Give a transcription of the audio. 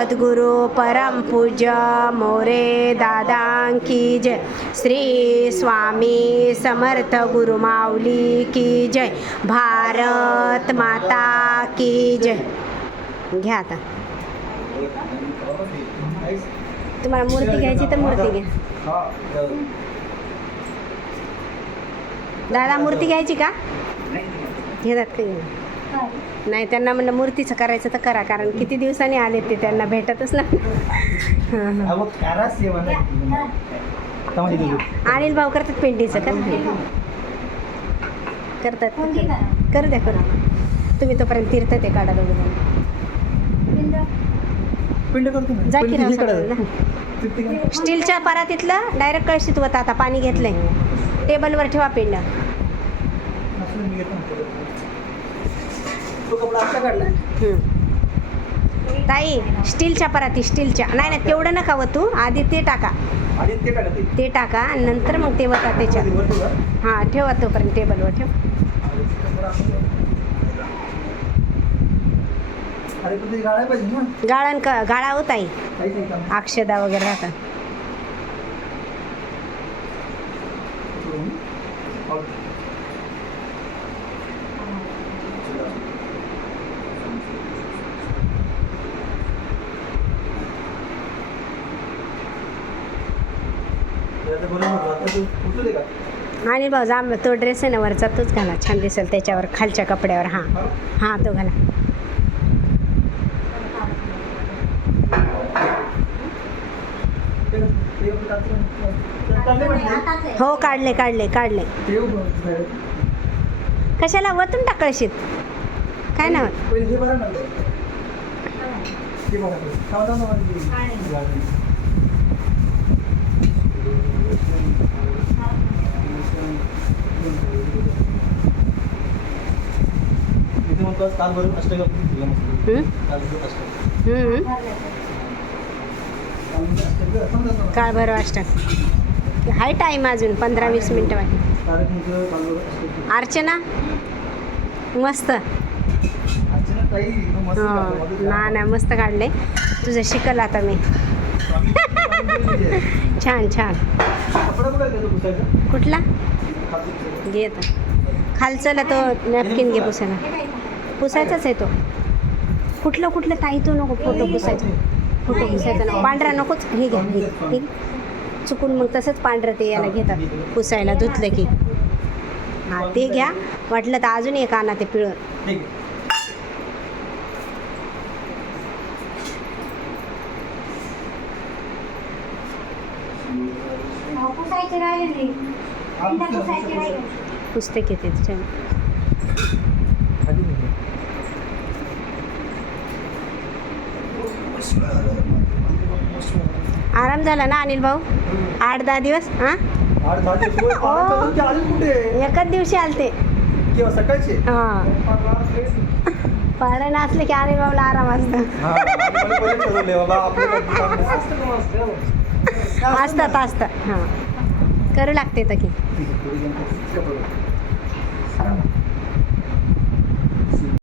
सद्गुरु परम पूज्य मोरे दादा की जय. श्री स्वामी समर्थ गुरु माऊली की जय. भारत माता की जय. घ्या आता. तुम्हाला मूर्ती घ्यायची तर मूर्ती घ्या. दादा मूर्ती घ्यायची का? घेतात का? नाही, त्यांना म्हणलं मूर्तीचं करायचं तर करा, कारण किती दिवसांनी आले ते, त्यांना भेटतच ना. अनिल भाऊ करतात पेंटीचं का? करतात. करू द्या, करू. तुम्ही तोपर्यंत तीर्थ ते काढा दोघं. जा की ना. स्टीलच्या परातीतलं डायरेक्ट कळशीत होतं. आता पाणी घेतलंय, टेबलवर ठेवा पिंड. ताई स्टीलच्या पराती, स्टीलच्या. नाही नाही, तेवढं नका वतू, आधी ते टाका. ते टाका आणि नंतर मग ते वता त्याच्यात. हां, ठेवा तोपर्यंत टेबलवर ठेव. गाळण का गाळा होत आहे, अक्षदा वगैरे राहतात. आणि भाऊ जांब तो ड्रेस आहे ना वरचा, तोच घाला, छान दिसेल त्याच्यावर, खालच्या कपड्यावर. हां हां, तो घाला. हो, काढले काढले काढले. कशाला वतून टाकळशीत काय ना. काळ भर अष्टक हाय. टाईम अजून 15-20 मिनटं बाकी. अर्चना मस्त. ना ना, मस्त काढले. तुझं शिकल आता मी. छान छान. कुठला घे आता. खालचला तो नॅपकिन घे पुसायला. पुसायचाच आहे तो. कुठलं कुठलं ताई तो नको. फोटो पुसायचा, फोटो पुसायचा नको. पांढरा नकोच. हे घ्या, हे चुकून मग तसंच पांढरं ते याला घेतात पुसायला, धुतलं की. हां, ते घ्या. वाटलं तर अजून एक आणा ते पिळून. पुस्तक येते त्याच्या. आराम झाला ना अनिल भाऊ? 8-10 दिवस. हां, एकच दिवशी आलते. हां, पाडं नाचले की अनिल भाऊला आराम असतं. असतात. हां, करू लागते तर की.